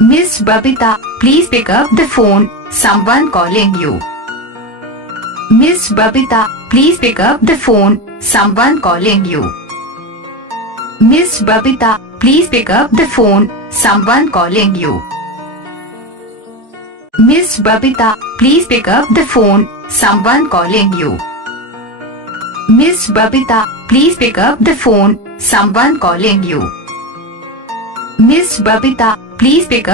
Miss.Babita, please pick up the phone, someone calling you. Miss.Babita, please pick up the phone, someone calling you. Miss.Babita, please pick up the phone, someone calling you. Miss.Babita, please pick up the phone, someone calling you. Miss.Babita, please pick up the phone, someone calling you. Miss.Babita, please pick up